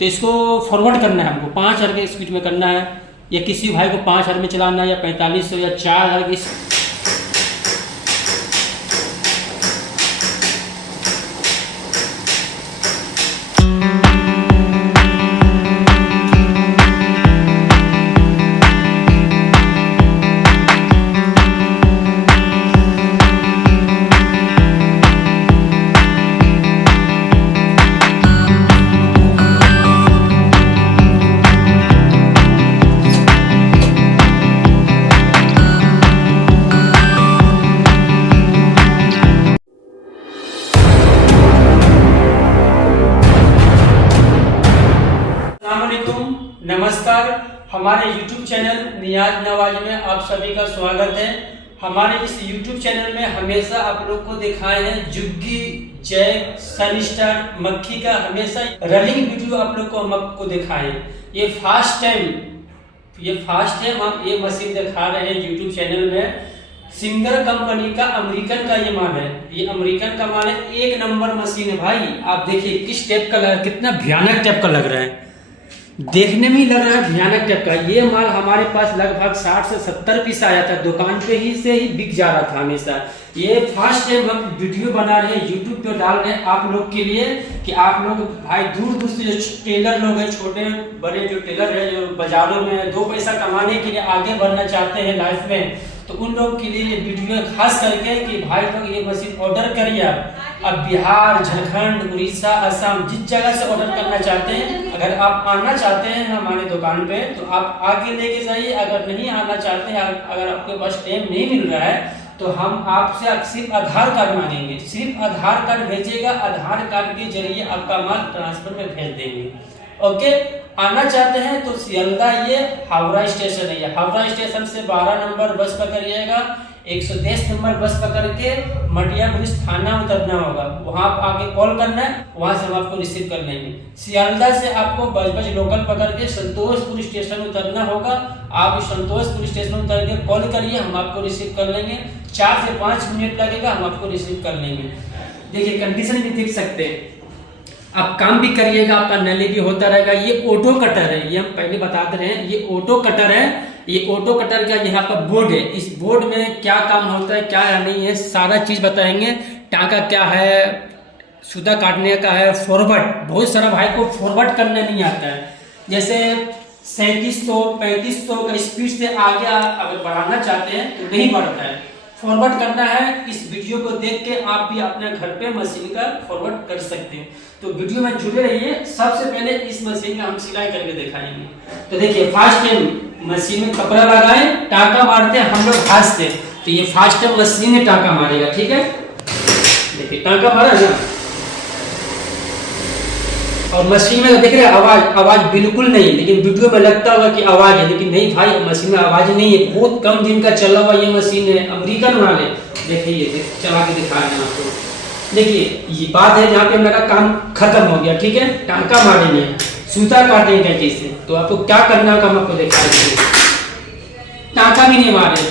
तो इसको फॉरवर्ड करना है हमको 5000 के स्पीड में करना है, या किसी भाई को 5000 में चलाना है, या 4500 या 4000 की। नमस्कार, हमारे YouTube चैनल नियाज नवाज में आप सभी का स्वागत है। हमारे इस YouTube चैनल में हमेशा आप लोग को दिखाए हैं जुग्गी, जैक, सनस्टार, मक्खी का हमेशा रनिंग वीडियो आप लोग को हम आपको दिखाए। ये फर्स्ट टाइम हम ये मशीन दिखा रहे हैं YouTube चैनल में। सिंगर कंपनी का अमेरिकन का ये माल है, ये अमेरिकन का माल है, 1 नंबर मशीन है भाई। आप देखिए किस टाइप का लग, कितना भयानक टाइप का लग रहा है, देखने में ही लग रहा है भयानक टाइप का। ये माल हमारे पास लगभग 60 से 70 पीस आया था, दुकान पे ही से ही बिक जा रहा था हमेशा। ये फर्स्ट टाइम हम वीडियो बना रहे हैं, यूट्यूब पे डाल रहे हैं आप लोग के लिए, कि आप लोग भाई दूर दूर से जो टेलर लोग हैं, छोटे बड़े जो टेलर है, जो बाजारों में 2 पैसा कमाने के लिए आगे बढ़ना चाहते हैं लाइफ में, तो उन लोग के लिए ये वीडियो खास करके कि भाई लोग ये मशीन ऑर्डर करिए। अब बिहार, झारखंड, उड़ीसा, असम, जिस जगह से ऑर्डर करना चाहते हैं, अगर आप आना चाहते हैं हमारे दुकान पे तो आप आगे लेके जाइए। अगर नहीं आना चाहते हैं, अगर आपके पास टाइम नहीं मिल रहा है, तो हम आपसे सिर्फ आधार कार्ड मांगेंगे, सिर्फ आधार कार्ड भेजिएगा, आधार कार्ड के जरिए आपका माल ट्रांसफर में भेज देंगे। ओके, आना चाहते हैं तो सियालदा ये हावड़ा स्टेशन है, हावड़ा स्टेशन से 12 नंबर बस पकड़िएगा, 110 नंबर बस पकड़ के मटिया पुलिस थाना उतरना होगा, वहां आके कॉल करना है, वहां से हम आपको रिसीव कर लेंगे। सियालदा से आपको बज लोकल पकड़ के संतोषपुर स्टेशन उतरना होगा, आप संतोषपुर स्टेशन उतर के कॉल करिए, हम आपको रिसीव कर लेंगे। 4 से 5 मिनट लगेगा, हम आपको रिसीव कर लेंगे। देखिए कंडीशन भी देख सकते हैं, आप काम भी करिएगा, आपका नली भी होता रहेगा। ये ऑटो कटर है, ये हम पहले बताते रहे, ये ऑटो कटर है। ये ऑटो कटर का यहाँ पर बोर्ड है, इस बोर्ड में क्या काम होता है, क्या नहीं है, सारा चीज बताएंगे। टाँका क्या है, सूता काटने का है, फॉरवर्ड, बहुत सारा भाई को फॉरवर्ड करना नहीं आता है। जैसे 3700 3500 का स्पीड से आगे अगर बढ़ाना चाहते हैं तो नहीं बढ़ता है, फॉरवर्ड करना है। इस वीडियो को देख के आप भी अपने घर पे मशीन का फॉरवर्ड कर सकते हैं, तो वीडियो में जुड़े रहिए। सबसे पहले इस मशीन में हम सिलाई करके दिखाएंगे। तो देखिए फर्स्ट टाइम मशीन में कपड़ा लगाए, टाँका मारते हैं हम लोग हाथ से, तो ये फर्स्ट टाइम मशीन में टाँका मारेगा। ठीक है, देखिए टाँका मारा ना, और मशीन में देख रहे हैं आवाज बिल्कुल नहीं, लेकिन वीडियो में लगता होगा कि आवाज है, लेकिन नहीं भाई, मशीन में आवाज नहीं है। बहुत कम दिन का चला हुआ ये मशीन है, अमेरिकन वाले। देखिए चला के दिखा रहे हैं आपको। देखिए ये बात है जहाँ पे मेरा काम खत्म हो गया। ठीक है, टाँका मारेंगे, सूता काटेंगे कैंची से, तो आपको क्या करना होगा हम आपको दिखाएंगे। टाँका भी नहीं मारे,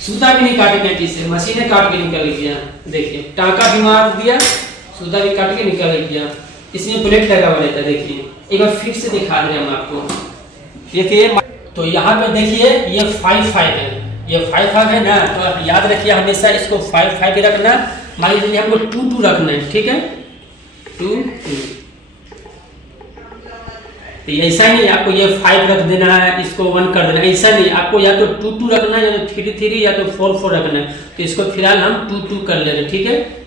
सूता भी नहीं काटे कैंची से, मशीनें काट के निकल गया। देखिए टाँका भी मार दिया, सूता भी काट के निकल गया। इसमें बुलेट लगा हुआ रहता है। देखिए एक बार फिर से दिखा रहे हैं हम आपको। देखिए तो यहाँ पे देखिए ये 5-5 है, ये 5-5 है ना, तो आप याद रखिए हमेशा इसको 5-5 ही रखना। मान लीजिए हमको 2-2 रखना है। ठीक है, 2-2, तो ऐसा नहीं आपको ये 5 रख देना है, इसको 1 कर देना, ऐसा नहीं। आपको या तो 2-2 रखना है, या तो 3-3 या तो 4-4 रखना है। तो इसको फिलहाल हम 2-2 कर ले रहे। ठीक है,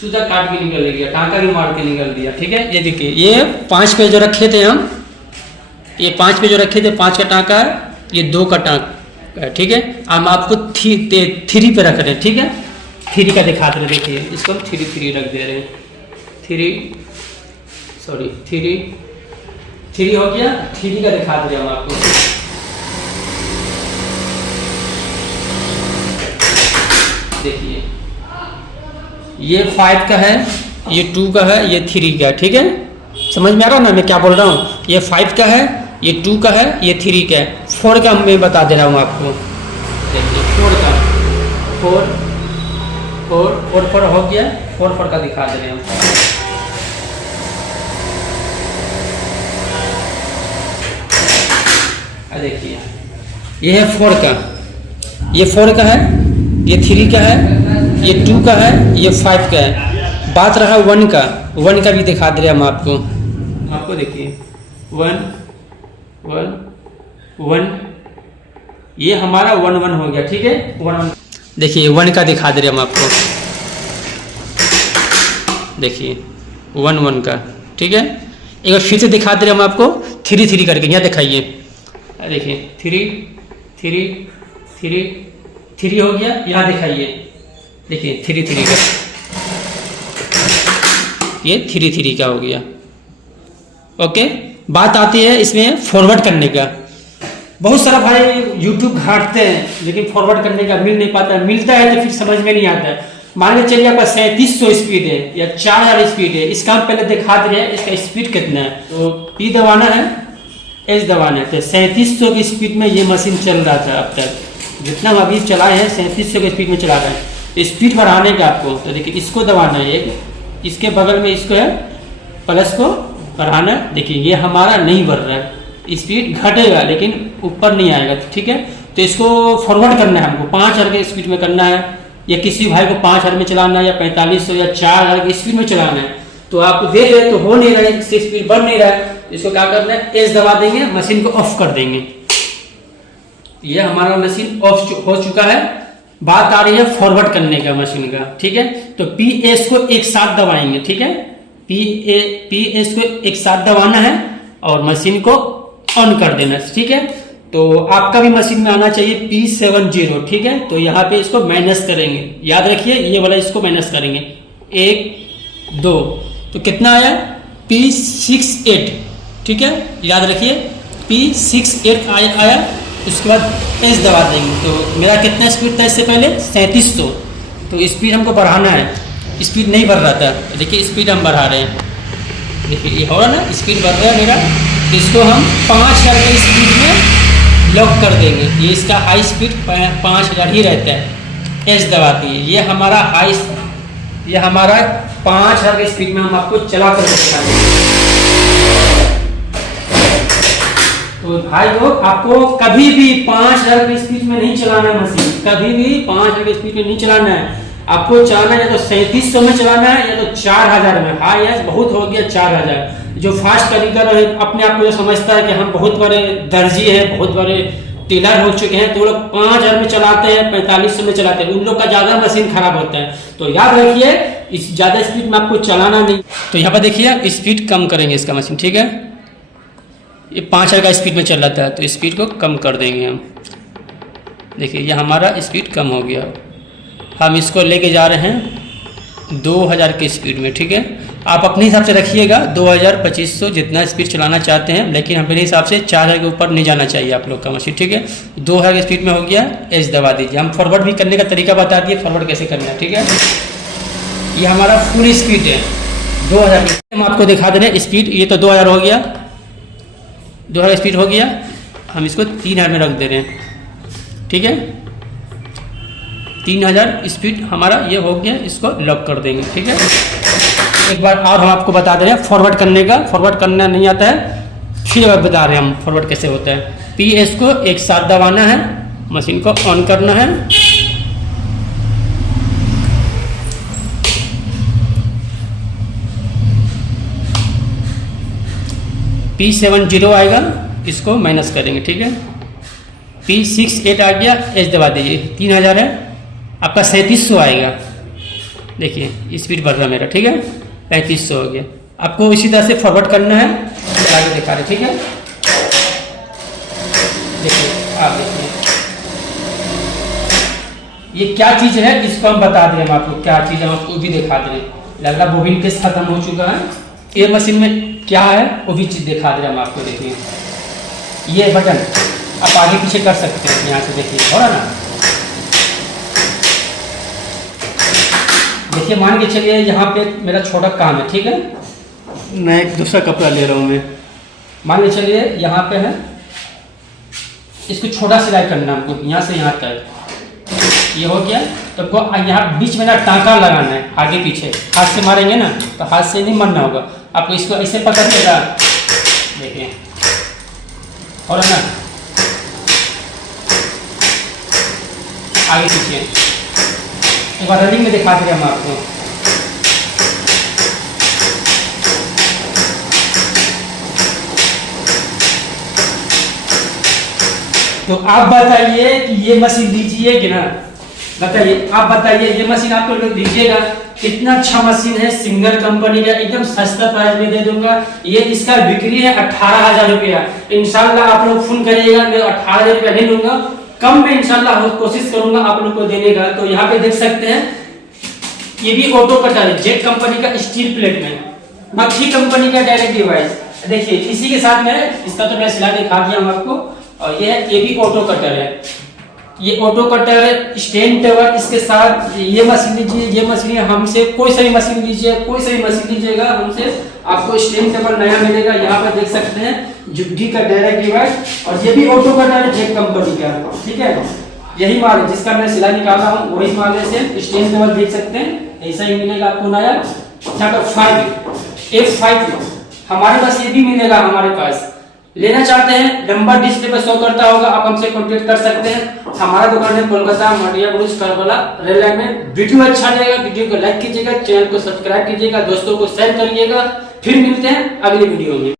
सूता काट के निकल गया, टाँका भी मार के निकल दिया। ठीक है, ये देखिए ये 5 पे जो रखे थे हम, ये 5 पे जो रखे थे, 5 का टाँका है, ये 2 का टाँका है। ठीक है, हम आपको 3 पे रख रहे हैं। ठीक है, 3 का दिखाते रहे। देखिए इसको हम 3 रख दे रहे हैं। 3 हो गया, 3 का दिखा दे रहे हम आपको। देखिए ये 5 का है, ये 2 का है, ये 3 का है। ठीक है, समझ में आ रहा है ना मैं क्या बोल रहा हूँ। ये 5 का है, ये 2 का है, ये 3 का है। 4 का मैं बता दे रहा हूँ आपको। देखिए 4 का 4 और फोर हो गया, फोर का दिखा दे रहे हैं हम। देखिए ये है 4 का, ये 4 का है, ये 3 का है, ये 2 का है, ये 5 का है। बात रहा 1 का, 1 का भी दिखा दे रहे हम आपको देखिए 1 1 1, ये हमारा 1 1 हो गया, ठीक है 1 1। देखिए 1 का दिखा दे रहे हम आपको, देखिए 1 1 का, ठीक है। एक बार फिर से दिखा दे रहे हम आपको 3 3 करके, यहाँ दिखाइए, देखिए 3 3 3 3 हो गया, यहाँ दिखाइए, देखिए 3 3 का, ये 3 3 का हो गया। ओके, बात आती है इसमें फॉरवर्ड करने का। बहुत सारा भाई यूट्यूब घाटते हैं, लेकिन फॉरवर्ड करने का मिल नहीं पाता, मिलता है तो फिर समझ में नहीं आता है। मान के चलिए आपका 3700 स्पीड है या 4000 स्पीड है, इसका हम पहले दिखा दे रहे हैं इसका स्पीड कितना है। तो पी दबाना है, एच दबाना है, तो 3700 की स्पीड में ये मशीन चल रहा था अब तक, जितना हम अभी चलाए हैं 3700 की स्पीड में चला रहे हैं। तो स्पीड बढ़ाने का आपको, तो देखिए इसको दबाना है, एक इसके बगल में इसको है प्लस को बढ़ाना, देखिए ये हमारा नहीं बढ़ रहा है, स्पीड घटेगा लेकिन ऊपर नहीं आएगा, ठीक है। तो इसको फॉरवर्ड करना है हमको, 5000 की स्पीड में करना है, या किसी भाई को 5000 में चलाना है, या 4500 या 4000 की स्पीड में चलाना है। तो आप देख रहे तो हो नहीं रहा है, इससे स्पीड बढ़ नहीं रहा है, इसको क्या करना है, एस दबा देंगे, मशीन को ऑफ कर देंगे। ये हमारा मशीन ऑफ हो चुका है। बात आ रही है फॉरवर्ड करने का मशीन का, ठीक है। तो पी एस को एक साथ दबाएंगे, ठीक है, पी एस को एक साथ दबाना है और मशीन को ऑन कर देना, ठीक है। तो आपका भी मशीन में आना चाहिए P70, ठीक है। तो यहाँ पे इसको माइनस करेंगे, याद रखिए ये वाला इसको माइनस करेंगे, 1 2, तो कितना आया P68, ठीक है, याद रखिए P68 आया। उसके बाद एस दबा देंगे। तो मेरा कितना स्पीड था इससे पहले 3700, तो स्पीड हमको बढ़ाना है, स्पीड नहीं बढ़ रहा था, देखिए स्पीड हम बढ़ा रहे हैं, देखिए ये हो रहा ना, स्पीड बढ़ रहा है मेरा। तो इसको हम 5000 की स्पीड में लॉक कर देंगे, ये इसका हाई स्पीड 5000 ही रहता है, एस दबाती है, ये हमारा हाई, ये हमारा 5000 की स्पीड में हम आपको चला कर दिखाएंगे। तो भाई लोग आपको कभी भी 5000 की स्पीड में नहीं चलाना है मशीन, कभी भी 5000 की स्पीड में नहीं चलाना है। आपको चलाना है या तो 3700 में चलाना है या तो 4000 में। हाँ यस, बहुत हो गया 4000। जो फास्ट तरीका है, अपने आप को जो समझता है कि हम बहुत बड़े दर्जी हैं, बहुत बड़े टेलर हो चुके हैं, तो वो लोग 5000 में चलाते हैं, 4500 में चलाते हैं, उन लोग का ज़्यादा मशीन खराब होता है। तो याद रखिए इस ज़्यादा स्पीड में आपको चलाना नहीं। तो यहाँ पर देखिए स्पीड कम करेंगे इसका मशीन, ठीक है। ये 5000 का स्पीड में चल रहा था, तो स्पीड को कम कर देंगे हम। देखिए ये हमारा स्पीड कम हो गया, हम इसको लेके जा रहे हैं 2000 की स्पीड में, ठीक है। आप अपने हिसाब से रखिएगा 2000 2500 जितना स्पीड चलाना चाहते हैं, लेकिन अपने हिसाब से 4000 के ऊपर नहीं जाना चाहिए आप लोग का मशीन, ठीक है। 2000 की स्पीड में हो गया, एच दबा दीजिए। हम फॉरवर्ड भी करने का तरीका बता दिए, फॉरवर्ड कैसे करना है, ठीक है। ये हमारा फुल स्पीड है 2000 की। हम आपको दिखा दे रहे हैं स्पीड, ये तो 2000 हो गया, 2000 स्पीड हो गया, हम इसको 3000 में रख दे रहे हैं, ठीक है। 3000 स्पीड हमारा ये हो गया, इसको लॉक कर देंगे, ठीक है। एक बार और हम आपको बता दे रहे हैं फॉरवर्ड करने का, फॉरवर्ड करना नहीं आता है फिर बता रहे हैं हम फॉरवर्ड कैसे होता है। PS को एक साथ दबाना है, मशीन को ऑन करना है, P70 आएगा, इसको माइनस करेंगे, ठीक है। P68 आ गया, एच दबा दीजिए, 3000 है, आपका 3700 आएगा। देखिए स्पीड बढ़ रहा है मेरा, ठीक है, 3500 हो गया। आपको इसी तरह से फॉरवर्ड करना है, चला के दिखा रहे, ठीक है। देखिए आप देखिए ये क्या चीज़ है, इसको हम बता दें, हम आपको क्या चीज़ है आपको भी दिखा दें। लग रहा बोबिन केस खत्म हो चुका है, ये मशीन में क्या है वो भी चीज़ दिखा दे रहे हम आपको। देखिए ये बटन आप आगे पीछे कर सकते हैं, यहाँ से देखिए हो रहा ना। देखिए मान के चलिए यहाँ पे मेरा छोटा काम है, ठीक है, मैं एक दूसरा कपड़ा ले रहा हूँ मैं, मान के चलिए यहाँ पे है, इसको छोटा सिलाई करना हमको, यहाँ से यहाँ तक, ये हो गया। तो आपको यहाँ बीच में ना टाँका लगाना है, आगे पीछे। हाथ से मारेंगे ना तो हाथ से नहीं मरना होगा आपको, इसको ऐसे पकड़िएगा, देखिए और है ना आगे पीछे। एक बार रनिंग में दिखा देंगे हम आपको। तो आप बताइए कि ये मशीन लीजिए कि ना, बताइए आप बताइए, ये मशीन आपको लोग लीजिएगा? कितना अच्छा मशीन है, सिंगल कंपनी का, एकदम सस्ता प्राइस में दे दूंगा। ये इसका बिक्री है 18,000 रुपया। इंशाल्लाह आप लोग फोन करिएगा, मैं 18,000 रुपया नहीं लूंगा, कम में इंशाल्लाह कोशिश करूंगा आप लोग को देने का। तो यहाँ पे देख सकते हैं ये भी ऑटो कटर है, जेट कंपनी का स्टील प्लेट में, मक्खी कंपनी का डायरेक्ट डिवाइस। देखिए इसी के साथ में इसका तो मैं सिला दिखा दिया हूं आपको। और ये भी ऑटो कटर है, ये ऑटो कटर है, स्टैंड टेबल इसके साथ। ये मशीन लीजिए, ये मशीन हमसे कोई सा भी मशीन लीजिए, कोई सा भी मशीन लीजिएगा हमसे आपको स्टैंड टेबल नया मिलेगा। यहाँ पर देख सकते हैं जुग्गी का डायरेक्ट डिवाइस, और ये भी ऑटो कटर है जेट कंपनी का, ठीक है। यही माल है जिसका मैं सिला निकाला हूँ, वही माल है। से स्टैंड टेबल देख सकते हैं, ऐसा ही मिलेगा आपको नया। F5 हमारे पास ये भी मिलेगा हमारे पास। लेना चाहते हैं नंबर डिस्प्ले पर शो करता होगा, आप हमसे कांटेक्ट कर सकते हैं। हमारा दुकान है कोलकाता मटिया ब्रुज करबला रेल लाइन में। वीडियो अच्छा लगेगा, वीडियो को लाइक कीजिएगा, चैनल को सब्सक्राइब कीजिएगा, दोस्तों को शेयर करिएगा। फिर मिलते हैं अगली वीडियो में।